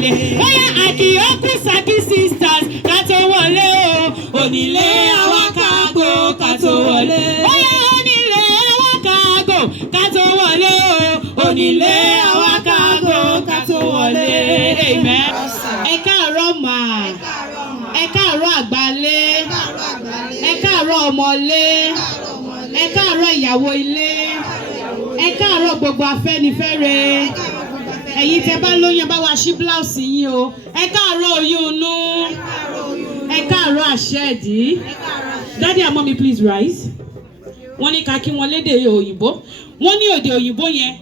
wọlé. Bóyá Àkìyókù Saki sisters ká tó wọlé o. Onílé àwa kágò ká tó wọlé. Bóyá onílé àwa kágò ká tó wọlé o. Onílé àwa kágò ká tó wọlé. Amen. Ẹ káàárọ̀ mà. Ẹ káàárọ̀ àgbálé. Ẹ káàárọ̀ ọmọlé. Ẹ káàárọ̀ ìyàwó ilé. Ẹ káàárọ̀ gbogbo Afẹ́nifẹ́re. Ẹ̀yin tẹ́ bá lóyún bá wa ṣí blouse yín o. Ẹ káàárọ̀ oyún inú. Ẹ káàárọ̀ àṣẹ́ẹ̀dí. Daddy and mommy please rise. Wọ́n ní ká kí wọn lédè òyìnbó. Wọ́n ní èdè òyìnbó yẹn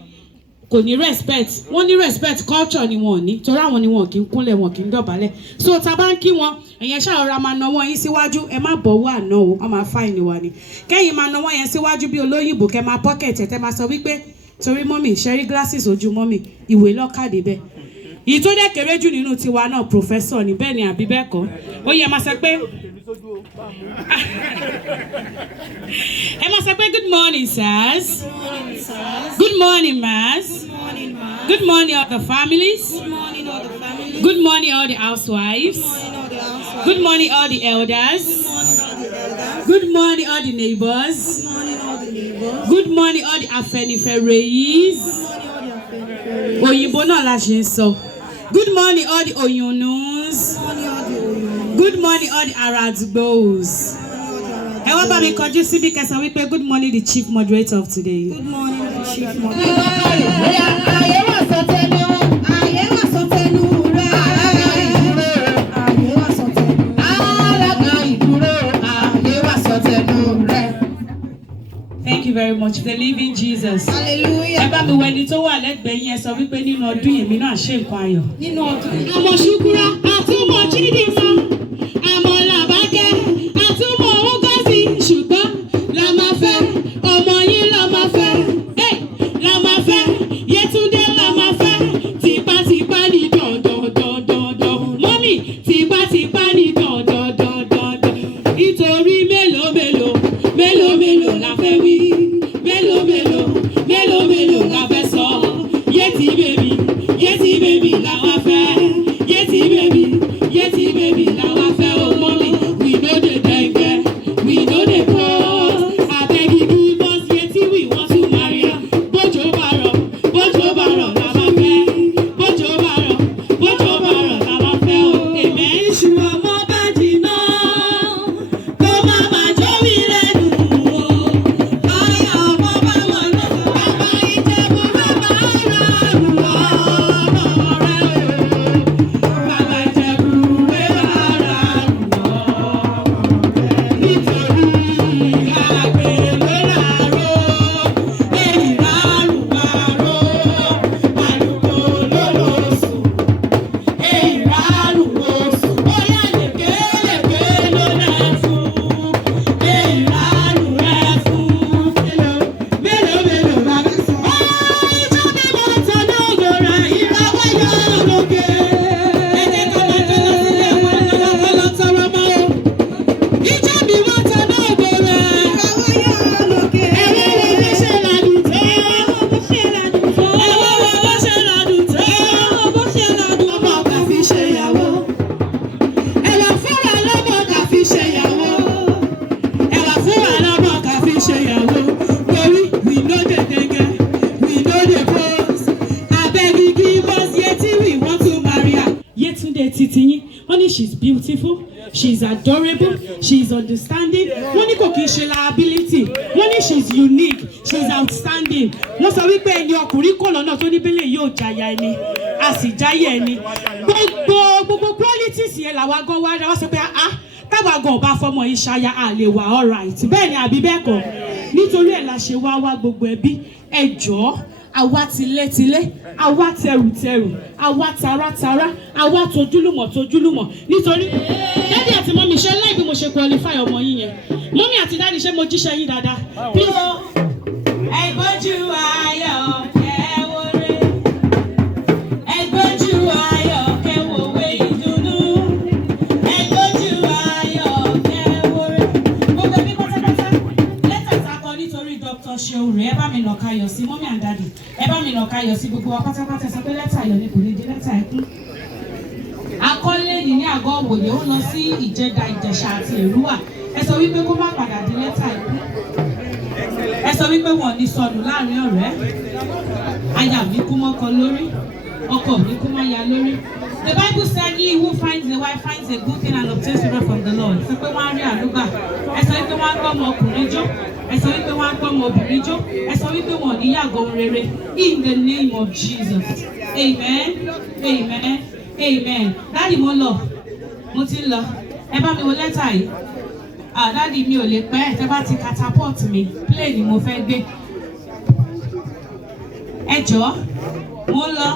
kò ní respect. Wọ́n ní respect culture ni wọn ò ní. Torí àwọn ni wọn kì í kúnlẹ̀ wọn kì í dọ̀bálẹ̀. So tá bá ń kí wọn, ẹ̀yẹn ṣáà rọra máa nawọ́ yín síwájú. Ẹ má bọ̀wọ́ àná o, wọ́n máa fáìnì wa ni. Kẹ́yìn máa nawọ́ yẹn síwájú bí olóyìnbó kẹ́ máa pocket ẹ̀ tẹ́ máa sọ wípé torí mọ́mì ṣẹ́rí glasses ojú mọ́mì ìwé lọ́kàdé bẹ́ẹ̀. Èyí tó dẹ̀ kéré jù nínú tiwa náà professor ni bẹ́ẹ̀ ni àbí bẹ́ẹ̀ kọ́. Ó yẹ máa sọ pé ẹ máa sọ pé good morning sirs. Good morning ma's. Good morning all the families. Good morning all the housewives. Good morning all the elders. Good morning all the neighbors. Good morning all the Afẹ́nifẹ́re's. Òyìnbó náà la ṣe ń sọ. Good morning all the Oyunnus. Good morning all the Aradugbos. Ẹ wá bá mi kọjú síbí kẹsàn wípé good morning the chief moderator of today. Good morning the chief moderator. Ayé wà sọ tẹnu. Ayé wà sọ tẹnu rẹ̀. Ayé wà sọ tẹnu. Alága ìdúró. Ayé wà sọ tẹnu rẹ̀. Thank you very much for living Jesus. Hallelujah. Ẹ bá mi wọ ẹni tó wà lẹ́gbẹ̀ẹ́ yín ẹ sọ wípé nínú ọdún yìí mi náà ṣe nǹkan ayọ̀. Nínú ọdún yìí. Àmọ̀ ṣùkúrà àtúmọ̀ Chidinma. Àmọ̀ Làbákẹ́ àtúmọ̀ Ngozi ṣùgbọ́n la máa fẹ́ ọmọ yín la máa fẹ́. La máa fẹ́ Yétúndé la máa fẹ́. Tipátipá ní dandandandandan. Mọ́mì tipátipá ní dandandandandan. Nítorí mélòó mélòó mélòó mélòó la fẹ́ wí. Mélòó mélòó mélòó mélòó la fẹ́ sọ. Yétí bèbí la wá fẹ́. Yétí bèbí la wá fẹ́ o mọ́mì. We no dey dengue, we no dey pause. Abeg you give us yétí we want to marry am. Bójò bá rọ̀ la máa fẹ́. Bójò bá rọ̀ la máa fẹ́ o. Èmẹ́ iṣu ọmọ bá jìnnà. Kó má má jó mi lẹ́nu o. Ayọ̀ ọmọ bá wọlé. Bàbá Ìjẹ̀bú bàbá ara rù ọmọ rẹ̀ o. Bàbá Ìjẹ̀bú bàbá ara rù ọmọ rẹ̀. Nítorí àgbèrè láró. Èyí rárù bàró. Àlùkò lólóṣù. Èyí rárù oṣù. Bóyá lèkélèké ló náà fún. Èyí rárù rẹ̀ fún. Mélòó mélòó la fẹ́ sọ. Ìjọ mi mọ̀ tán lógo rẹ̀ ìràwọ̀ yọ lókè. Ẹ̀jẹ̀ kọ́lọ́kọ́lọ́ sílẹ̀ wọn lọ́wọ́lọ́ tọrọ mọ́ o. Ìjọ mi mọ̀ tán lógo rẹ̀ ìràwọ̀ yọ lókè. Ẹ̀wọ́ wo bó ṣe ládùn tó. Ẹ̀wọ́ wo bó ṣe ládùn tó. Ọmọ ọ̀gá fi ṣe ìyàwó. Ẹ̀wà fúnra lọ́mọ ọ̀gá fi ṣe ìyàwó. Ẹ̀wà fúnra lọ́mọ ọ̀gá fi ṣe ìyàwó. Torí we no dey dengue, we no dey pose. Abeg you give us yétí we want to marry am. Yétúndé titi yín, wọ́n ní she's beautiful, she's adorable, she's understanding. Wọ́n ní kò kí ń ṣe liability. Wọ́n ní she's unique, she's outstanding. Wọ́n sọ wípé ẹni ọkùnrin kò lọ́nà tó ní bílẹ̀ yóò jaya ẹni, a sì jáyé ẹni. Gbogbo qualities yẹn làwa gan wá wá sọ pé táwa gan ọba fọmọ yìí ṣaya a lè wà alright. Bẹ́ẹ̀ ni àbí bẹ́ẹ̀ kọ́? Nítorí ẹ̀ la ṣe wá gbogbo ẹbí. Ẹ jọ̀ọ́ àwa tilétilé, àwa tẹrùtẹrù, àwa taratara, àwa tojúlùmọ̀. Nítorí dádì àti mọ́mí ṣe láì bí mo ṣe qualify ọmọ yín yẹn. Mọ́mí àti dádì ṣe mo jíṣẹ́ yín dáadáa. Ẹgbọ́jú ayọ̀ kẹwòrè. Ẹgbọ́jú ayọ̀ kẹwòwe ìdùnnú. Ẹgbọ́jú ayọ̀ kẹwòrè. Gbogbo ẹbí pátápátá lẹ́tà tá a kọ nítorí Dr. Ṣeun rẹ̀ ẹ bá mi nàka ayọ̀ sí mọ́mí and dádì. Ẹ bá mi nàka ayọ̀ sí gbogbo wa pátápátá sọ pé lẹ́tà ayọ̀ ni kò ní di lẹ́tà ẹkún. akọ́lé ní ní àgọ́ òwòye ó lọ sí Ìjẹ̀dà Ìjẹ̀ṣà àti Èrúwà ẹ sọ wípé kó má padà di lẹ́tà ikú ẹ sọ wípé wọn ò ní sọnù láàrin ọ̀rẹ́ aya mi kú mọ́kọ lórí ọkọ mi kú mọ́ ya lórí. The Bible said he who finds a wife finds a good thing and obtains favor from the Lord. Sọ pé wọ́n á rí àlùbà ẹ sọ wípé wọ́n á gbọ́ ọmọ ọkùnrin jó ẹ sọ wípé wọ́n á gbọ́ ọmọ obìnrin jó ẹ sọ wípé wọ́n ò ní yàgò rere in the name of Jesus. Amen. Amen. Amen. Dáàdì mo lọ mo ti lọ ẹ bá mi wo lẹ́tà yìí dáàdì mi ò lè pẹ́ tẹ́ bá ti catapult mi plane ni mo fẹ́ gbé ẹ jọ̀ọ́ mo lọ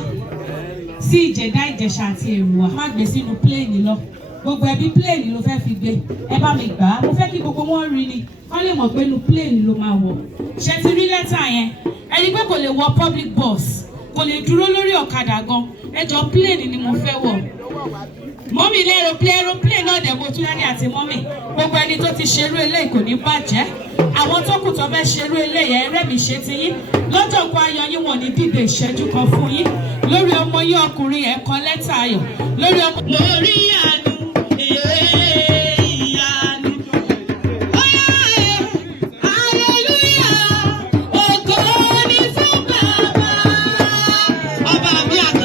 sí Ìjẹ̀dà Ìjẹ̀ṣà àti Èrúwà má gbé sínú plane lọ gbogbo ẹbí plane ló fẹ́ fi gbé ẹ bá mi gbà á mo fẹ́ kí gbogbo wọn rí ni wọ́n lè mọ̀ pé inú plane ló máa wọ̀ ṣe ti rí lẹ́tà yẹn ẹni pé kò lè wọ public bus kò lè dúró lórí ọ̀kadà gan ẹ jọ̀ọ́ plane ni mo fẹ́ wọ̀ mọ́mì ní aeroplane náà dẹ̀ bó tún lẹ́ni àti mọ́mì gbogbo ẹni tó ti ṣerú eléyìí kò ní bàjẹ́ àwọn tó kù tó fẹ́ ṣerú eléyìí ẹ̀rẹ́ mi ṣe ti yín lọ́jọ́ nǹkan ayọ̀ yín wọ̀n ní dìde ìṣẹ́jú kan fún yín lórí ọmọ yín ọkùnrin ẹ̀ kọ lẹ́tà ayọ̀ lórí ọmọ. mo rí àánú ìyanu hallelujah ògo ni fún bàbá ọba mi àgbà.